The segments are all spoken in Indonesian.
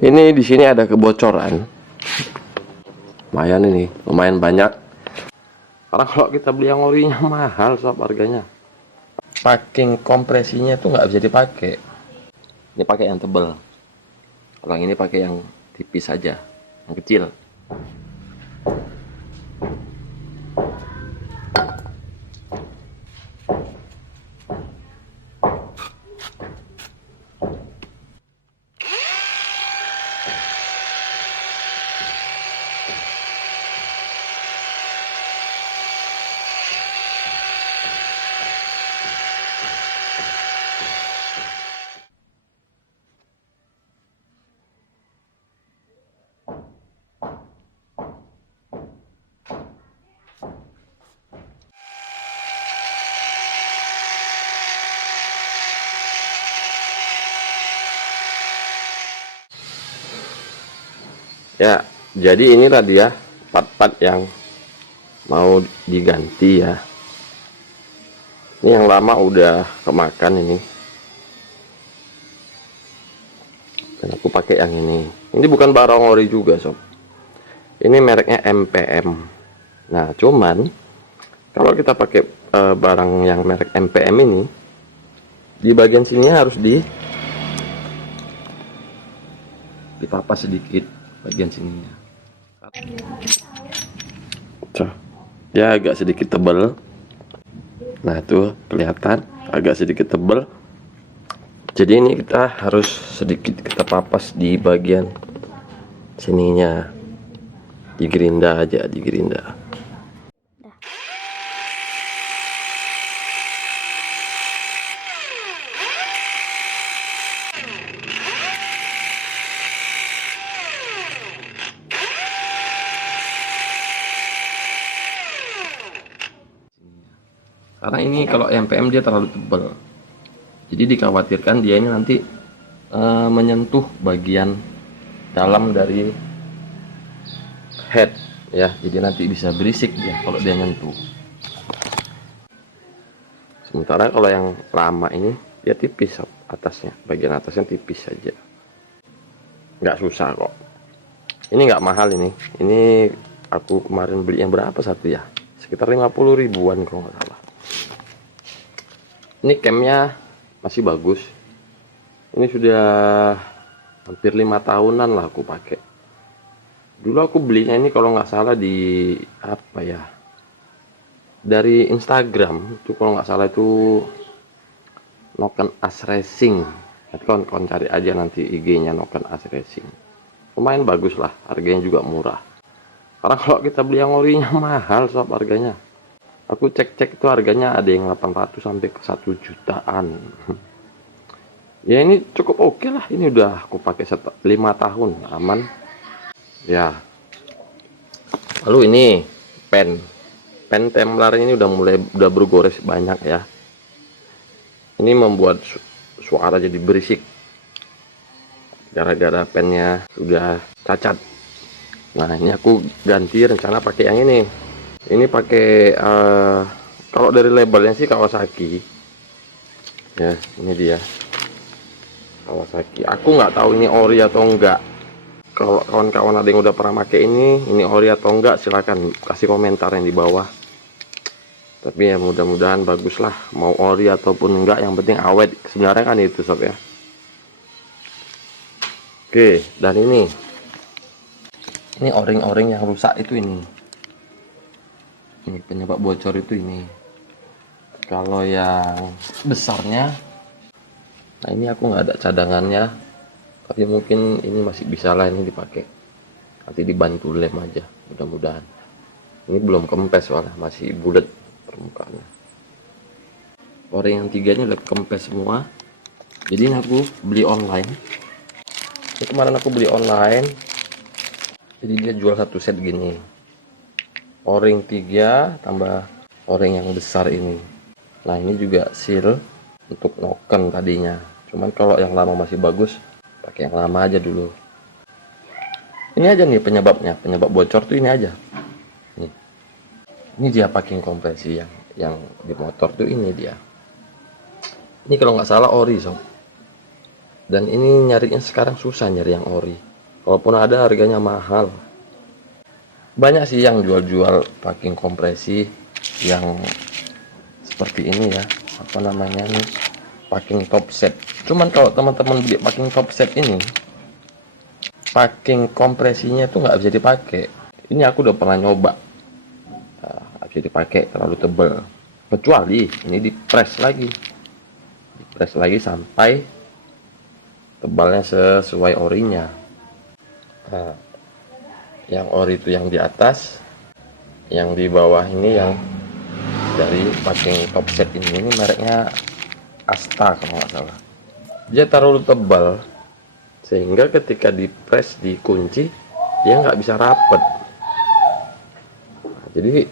Ini di sini ada kebocoran. Lumayan ini, lumayan banyak. Karena kalau kita beli yang orinya mahal sob harganya. Packing kompresinya tuh nggak bisa dipakai. Ini pakai yang tebal. Kalau yang ini pakai yang tipis saja, yang kecil. Ya, jadi inilah dia part-part yang mau diganti ya. Ini yang lama udah kemakan ini. Dan aku pakai yang ini. Ini bukan barang ori juga sob. Ini mereknya MPM. Nah, cuman kalau kita pakai barang yang merek MPM ini, di bagian sini harus dipapas sedikit bagian sininya. Ya agak sedikit tebal. Nah tuh kelihatan agak sedikit tebal. Jadi ini kita harus sedikit kita papas di bagian sininya. Digerinda aja, digerinda. Karena ini kalau MPM dia terlalu tebal, jadi dikhawatirkan dia ini nanti menyentuh bagian dalam dari head ya, jadi nanti bisa berisik dia kalau dia nyentuh. Sementara kalau yang lama ini dia tipis atasnya, bagian atasnya tipis saja, nggak susah kok. Ini nggak mahal ini aku kemarin beli yang berapa satu ya, sekitar 50 ribuan kalau nggak salah. Ini camnya masih bagus. Ini sudah hampir 5 tahunan lah aku pakai. Dulu aku belinya ini kalau nggak salah di apa ya, dari Instagram itu, kalau nggak salah itu Noken As Racing. Nanti kawan-kawan cari aja nanti IG-nya Noken As Racing. Lumayan bagus lah, harganya juga murah. Karena kalau kita beli yang orinya mahal sob harganya. Aku cek-cek itu harganya ada yang 800 sampai ke 1 jutaan. Ya ini cukup oke lah. Ini udah aku pakai 5 tahun aman. Ya. Lalu ini pen templar ini udah bergores banyak ya. Ini membuat suara jadi berisik. Gara-gara pennya sudah cacat. Nah, ini aku ganti rencana pakai yang ini. Ini pakai kalau dari labelnya sih Kawasaki ya, ini dia Kawasaki. Aku nggak tahu ini ori atau enggak. Kalau kawan-kawan ada yang udah pernah pakai ini ori atau enggak, silahkan kasih komentar yang di bawah. Tapi ya mudah-mudahan bagus lah, mau ori ataupun enggak, yang penting awet. Sebenarnya kan itu sob ya. Oke, dan ini o-ring yang rusak itu ini penyebab bocor itu ini. Kalau yang besarnya, nah ini aku nggak ada cadangannya, tapi mungkin ini masih bisa lah ini dipakai, nanti dibantu lem aja mudah-mudahan. Ini belum kempes malah, masih bulat permukaannya. O-ring yang tiganya udah kempes semua. Jadi ini aku beli online. Ini kemarin aku beli online, jadi dia jual satu set gini, o-ring 3 tambah o-ring yang besar ini. Nah ini juga seal untuk Noken tadinya, cuman kalau yang lama masih bagus, pakai yang lama aja dulu. Ini aja nih penyebab bocor tuh ini aja nih. Ini dia packing kompresi yang di motor tuh, ini dia. Ini kalau nggak salah ori sob, dan ini nyarinya sekarang susah nyari yang ori. Kalaupun ada, harganya mahal. Banyak sih yang jual-jual packing kompresi yang seperti ini ya, apa namanya nih, packing top set. Cuman kalau teman-teman beli packing top set ini, packing kompresinya tuh nggak bisa dipakai. Ini aku udah pernah nyoba, nggak bisa dipakai, terlalu tebal. Kecuali ini di press lagi sampai tebalnya sesuai orinya. Nah, yang ori itu yang di atas, yang di bawah ini yang dari packing top set ini mereknya Asta kalau nggak salah. Dia terlalu tebal sehingga ketika di press, dikunci, dia nggak bisa rapet. Nah, jadi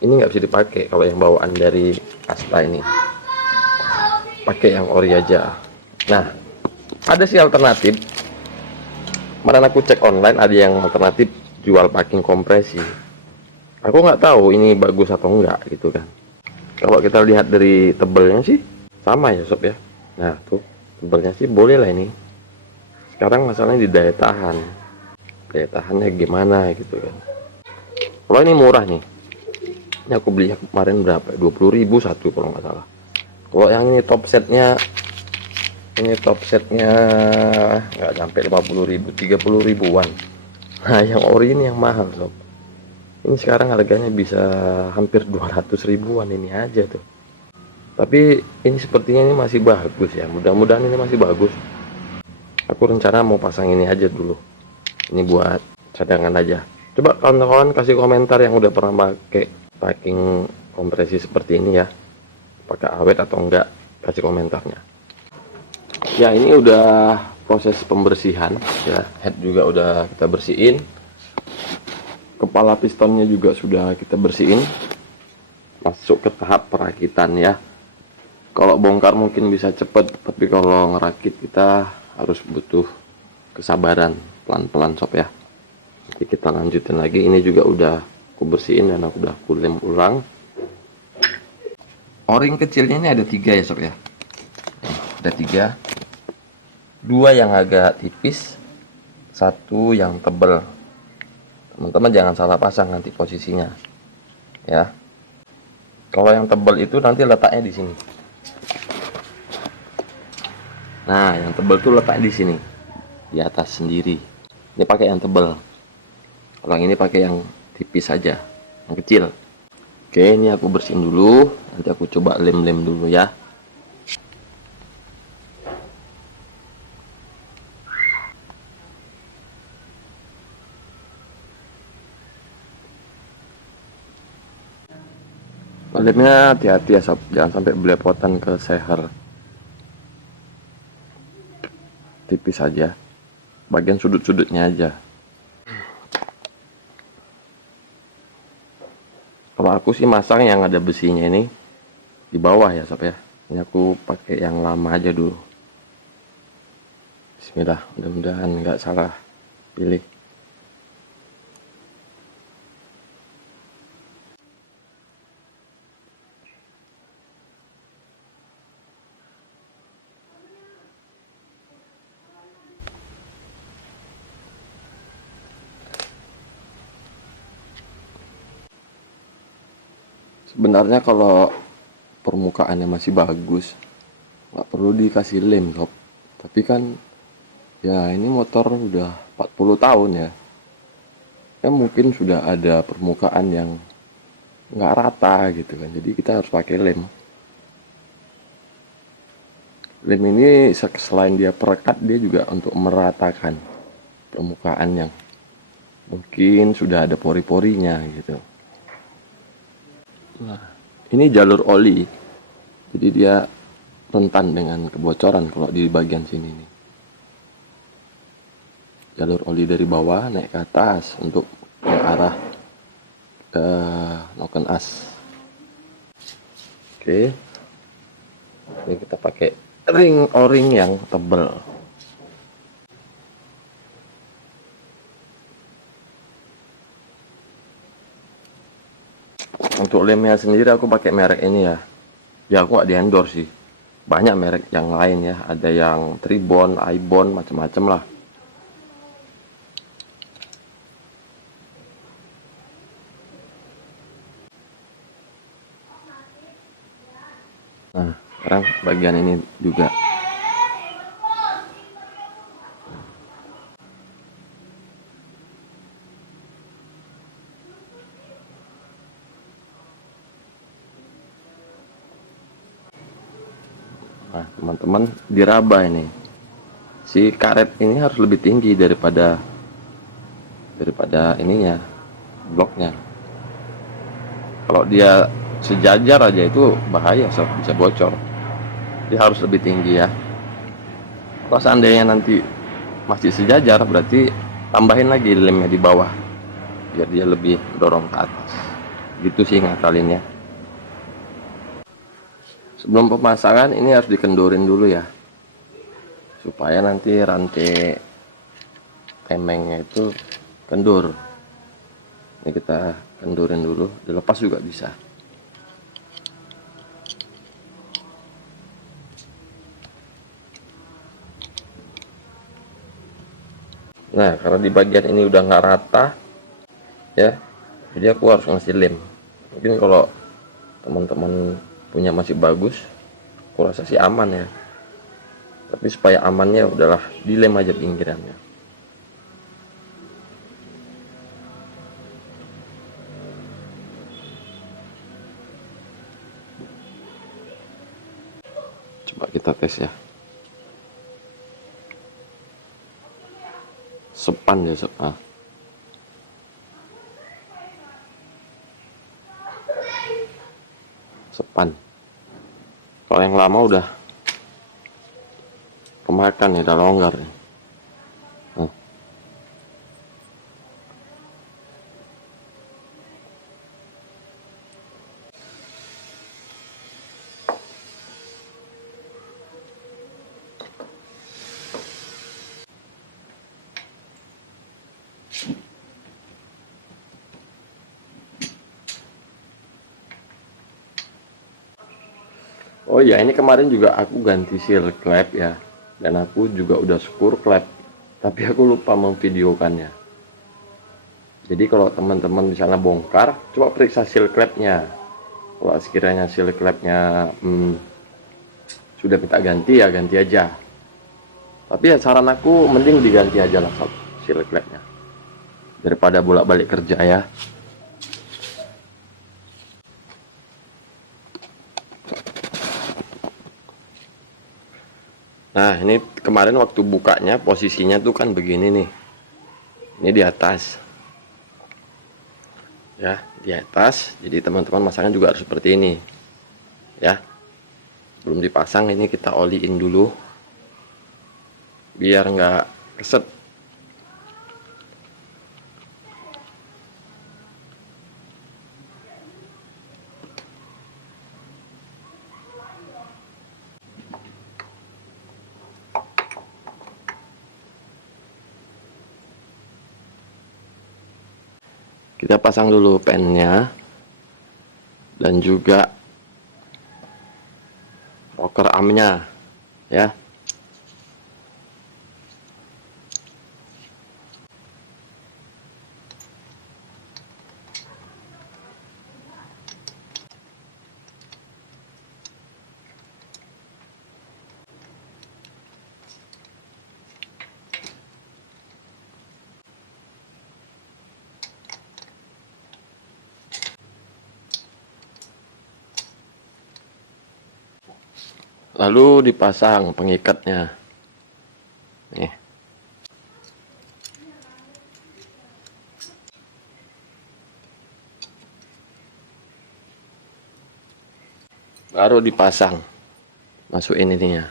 ini nggak bisa dipakai kalau yang bawaan dari Asta ini. Pakai yang ori aja. Nah, ada sih alternatif. Kemarin aku cek online, ada yang alternatif jual packing kompresi. Aku nggak tahu ini bagus atau enggak gitu kan. Kalau kita lihat dari tebelnya sih sama ya sob ya. Nah tuh tebelnya sih boleh lah ini. Sekarang masalahnya di daya tahan. Daya tahannya gimana gitu kan. Kalau ini murah nih. Ini aku beli kemarin berapa? 20.000 satu kalau nggak salah. Kalau yang ini top setnya nggak sampai 50.000, 30 ribuan. Nah yang ori ini yang mahal sob. Ini sekarang harganya bisa hampir 200 ribuan ini aja tuh. Tapi ini sepertinya ini masih bagus ya. Mudah-mudahan ini masih bagus. Aku rencana mau pasang ini aja dulu. Ini buat cadangan aja. Coba kawan-kawan kasih komentar yang udah pernah pakai packing kompresi seperti ini ya. Apakah awet atau enggak? Kasih komentarnya. Ya ini udah proses pembersihan ya. Head juga udah kita bersihin. Kepala pistonnya juga sudah kita bersihin. Masuk ke tahap perakitan ya. Kalau bongkar mungkin bisa cepet, tapi kalau ngerakit kita harus butuh kesabaran, pelan-pelan sob ya. Nanti kita lanjutin lagi. Ini juga udah aku bersihin dan aku udah aku lem ulang. O-ring kecilnya ini ada 3 ya sob ya. Ada 3. 2 yang agak tipis, 1 yang tebel. Teman-teman jangan salah pasang nanti posisinya ya. Kalau yang tebal itu nanti letaknya di sini. Nah yang tebal tuh letaknya di sini, di atas sendiri. Ini pakai yang tebal. Kalau yang ini pakai yang tipis saja, yang kecil. Oke, ini aku bersihin dulu. Nanti aku coba lem-lem dulu ya. Lemnya hati-hati ya sob, jangan sampai belepotan ke seher. Tipis saja, bagian sudut-sudutnya aja. Kalau aku sih masang yang ada besinya ini di bawah ya sob ya. Ini aku pakai yang lama aja dulu. Bismillah, mudah-mudahan nggak salah pilih. Sebenarnya kalau permukaannya masih bagus, nggak perlu dikasih lem sob. Tapi kan ya ini motor udah 40 tahun ya. Ya mungkin sudah ada permukaan yang nggak rata gitu kan. Jadi kita harus pakai lem. Lem ini selain dia perekat, dia juga untuk meratakan permukaan yang mungkin sudah ada pori-porinya gitu. Nah, ini jalur oli, jadi dia rentan dengan kebocoran kalau di bagian sini nih. Jalur oli dari bawah naik ke atas untuk ke arah ke noken as. Oke, ini kita pakai ring o-ring yang tebal. Untuk lemnya sendiri aku pakai merek ini ya. Ya aku nggak di endorse sih. Banyak merek yang lain ya. Ada yang Tribon, Ibon, macam-macam lah. Nah, sekarang bagian ini juga. Nah, teman-teman, diraba ini. Si karet ini harus lebih tinggi daripada ininya, bloknya. Kalau dia sejajar aja itu bahaya, sob, bisa bocor. Dia harus lebih tinggi ya. Kalau seandainya nanti masih sejajar, berarti tambahin lagi lemnya di bawah biar dia lebih dorong ke atas. Gitu sih ngakalinnya. Sebelum pemasangan ini harus dikendurin dulu ya, supaya nanti rantai temengnya itu kendur. Ini kita kendurin dulu, dilepas juga bisa. Nah, karena di bagian ini udah nggak rata ya, jadi aku harus ngasih lem. Mungkin kalau teman-teman punya masih bagus, aku rasa sih aman ya. Tapi supaya amannya udahlah dilem aja pinggirannya. Coba kita tes ya. Sepan ya, sepan. Kalau yang lama udah kemakan ya, udah longgar ya. Nah. Oh iya, ini kemarin juga aku ganti seal klep ya, dan aku juga udah syukur klep, tapi aku lupa memvideokannya. Jadi kalau teman-teman misalnya bongkar, coba periksa seal klepnya. Kalau sekiranya seal klepnya sudah minta ganti ya ganti aja. Tapi ya saran aku mending diganti aja lah sob, seal klepnya, daripada bolak-balik kerja ya. Nah, ini kemarin waktu bukanya posisinya tuh kan begini nih. Ini di atas. Ya, di atas. Jadi teman-teman masangnya juga harus seperti ini. Ya. Belum dipasang, ini kita oliin dulu. Biar nggak keset. Kita pasang dulu pennya dan juga rocker armnya ya. Lalu dipasang pengikatnya. Nih. Baru dipasang. Masukin ininya.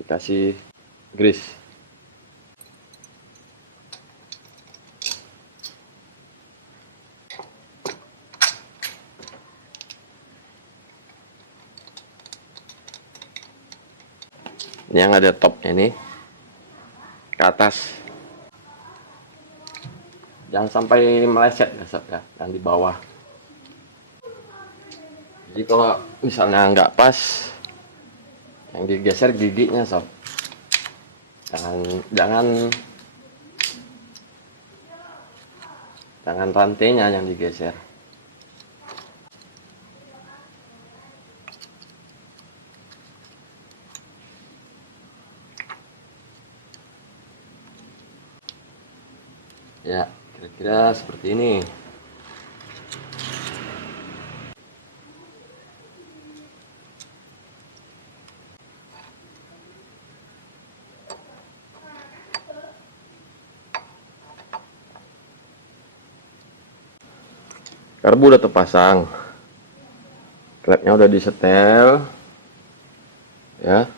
Dikasih grease. Ini yang ada topnya ini ke atas. Jangan sampai meleset ya, yang di bawah. Jadi kalau misalnya nggak pas, yang digeser giginya sob. Jangan rantainya yang digeser. Ya, kira-kira seperti ini. Karbu udah terpasang, klepnya udah disetel, ya.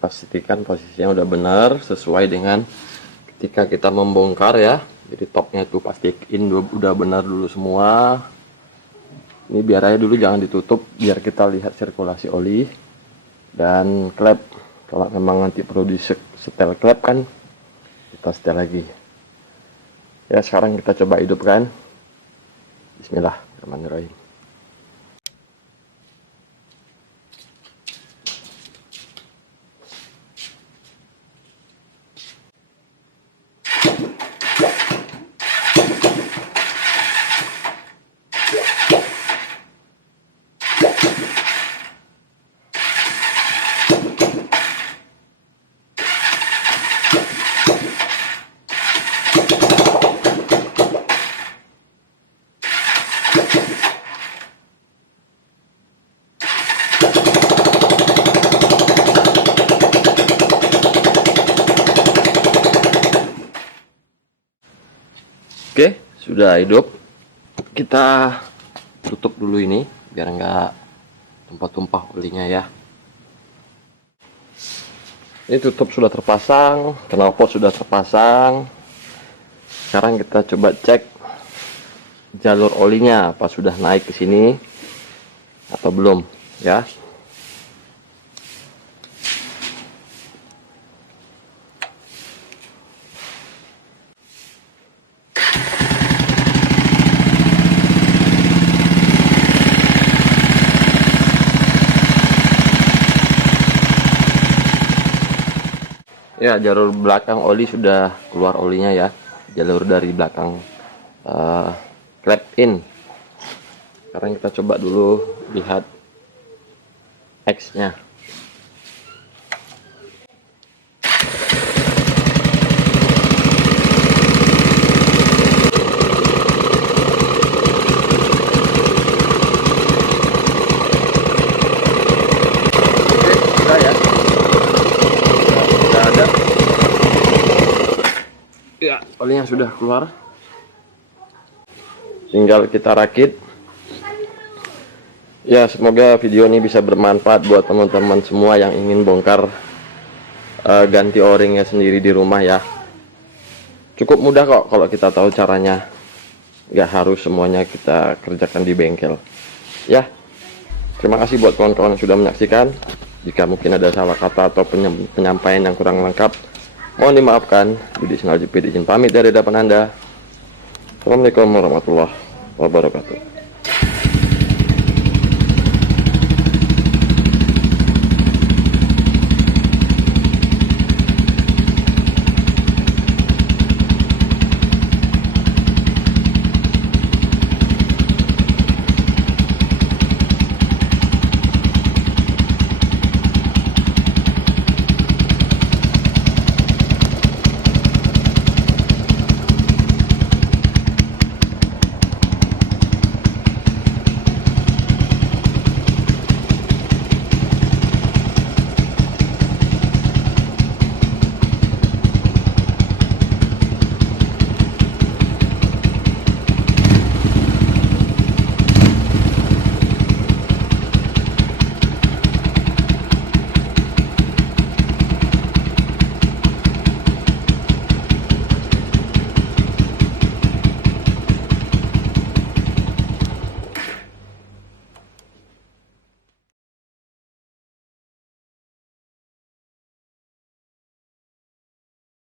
Pastikan posisinya udah benar sesuai dengan ketika kita membongkar ya. Jadi topnya itu pastiin udah benar dulu semua. Ini biar aja dulu, jangan ditutup, biar kita lihat sirkulasi oli dan klep. Kalau memang nanti perlu disetel klep kan, kita setel lagi. Ya, sekarang kita coba hidupkan. Bismillahirrahmanirrahim. Oke, sudah hidup. Kita tutup dulu ini biar nggak tumpah-tumpah olinya ya. Ini tutup sudah terpasang, knalpot sudah terpasang. Sekarang kita coba cek jalur olinya, apa sudah naik ke sini atau belum ya. Ya, jalur belakang oli sudah keluar olinya ya. Jalur dari belakang klep in. Sekarang kita coba dulu lihat X-nya. Ya, olinya sudah keluar, tinggal kita rakit ya. Semoga video ini bisa bermanfaat buat teman-teman semua yang ingin bongkar ganti o-ringnya sendiri di rumah ya. Cukup mudah kok kalau kita tahu caranya, nggak harus semuanya kita kerjakan di bengkel ya. Terima kasih buat kawan-kawan yang sudah menyaksikan. Jika mungkin ada salah kata atau penyampaian yang kurang lengkap, mohon dimaafkan. Budi Sinal JP izin pamit dari hadapan Anda. Assalamualaikum warahmatullahi wabarakatuh.